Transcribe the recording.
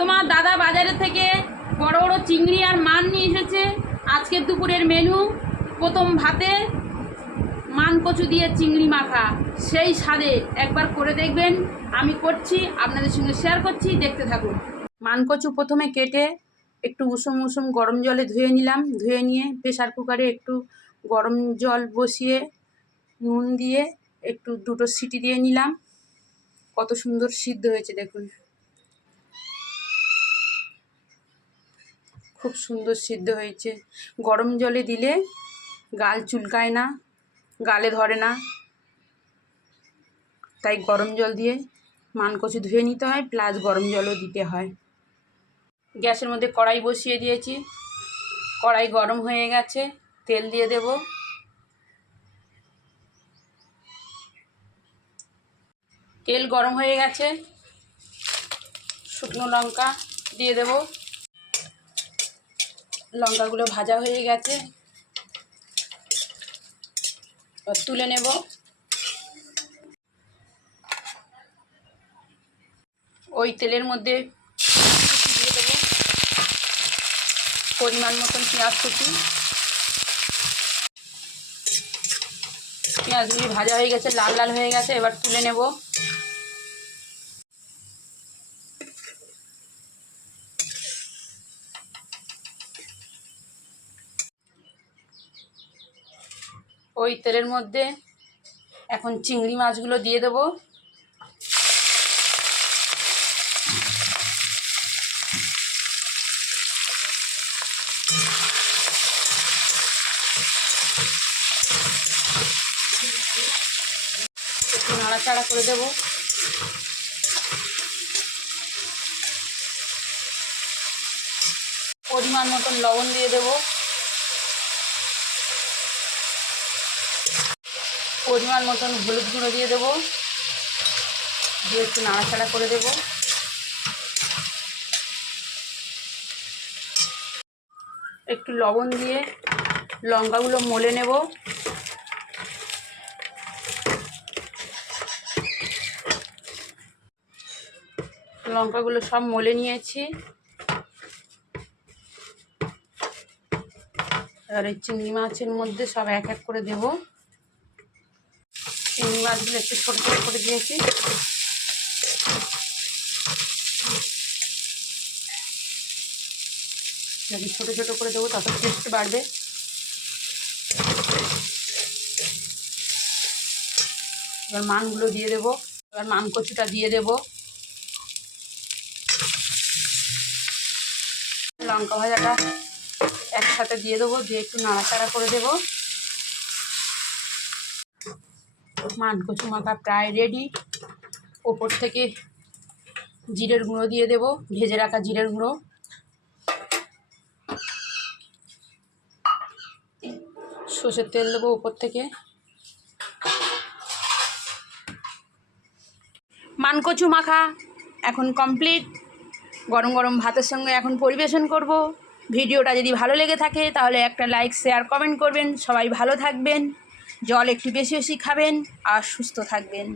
তোমার দাদা বাজারে থেকে বড় বড় চিংড়ি আর মান নিয়ে এসেছে। আজকের দুপুরের মেনু প্রথম ভাতে মান কচু দিয়ে চিংড়ি মাখা, সেই স্বাদে একবার করে দেখবেন। আমি করছি, আপনাদের সঙ্গে শেয়ার করছি, দেখতে থাকুন। মান কচু প্রথমে কেটে একটু উষুম গরম জলে ধুয়ে নিলাম। ধুয়ে নিয়ে প্রেসার কুকারে একটু গরম জল বসিয়ে নুন দিয়ে একটু দুটো সিটি দিয়ে নিলাম। কত সুন্দর সিদ্ধ হয়েছে দেখুন, খুব সুন্দর সিদ্ধ হয়েছে। গরম জলে দিলে গাল চুলকায় না, গালে ধরে না, তাই গরম জল দিয়ে মান কচু ধুয়ে নিতে হয়, প্লাস গরম জলও দিতে হয়। গ্যাসের মধ্যে কড়াই বসিয়ে দিয়েছি, কড়াই গরম হয়ে গেছে, তেল দিয়ে দেব। তেল গরম হয়ে গেছে, শুকনো লঙ্কা দিয়ে দেব। লঙ্কাগুলো ভাজা হয়ে গেছে, তুলে নেব। ওই তেলের মধ্যে দিয়ে দেবো পরিমাণ মতন পেঁয়াজ কুচি। পেঁয়াজগুলি ভাজা হয়ে গেছে, লাল লাল হয়ে গেছে, এবার তুলে নেব। ওই তেলের মধ্যে এখন চিংড়ি মাছগুলো দিয়ে দেবো। একটু নাড়াচাড়া করে দেব। পরিমাণ মতন লবণ দিয়ে দেব, পরিমাণ মতন হলুদ গুঁড়ো দিয়ে দেব, দিয়ে একটু নাড়াচাড়া করে দেব। একটু লবণ দিয়ে লঙ্কাগুলো মলে নেব। লঙ্কাগুলো সব মলে নিয়েছি। এবার এই চিংড়ি মাছের মধ্যে সব এক এক করে দেব। চিংড়ি মাছগুলো একটু ছোট ছোট করে দিয়েছি। যত ছোট ছোট করে দেবো তত টেস্ট বাড়বে। এবার মানগুলো দিয়ে দেব। এবার মান কচুটা দিয়ে দেব। লঙ্কা ভাজাটা একসাথে দিয়ে দেবো, দিয়ে একটু নাড়াচাড়া করে দেব। মান কচু মাখা প্রায় রেডি। ওপর থেকে জিরের গুঁড়ো দিয়ে দেব, ভেজে রাখা জিরের গুঁড়ো। সর্ষের তেল দেবো ওপর থেকে। মান কচু মাখা এখন কমপ্লিট। গরম গরম ভাতের সঙ্গে এখন পরিবেশন করব। ভিডিওটা যদি ভালো লেগে থাকে তাহলে একটা লাইক, শেয়ার, কমেন্ট করবেন। সবাই ভালো থাকবেন, জল একটু বেশি বেশি খাবেন আর সুস্থ থাকবেন।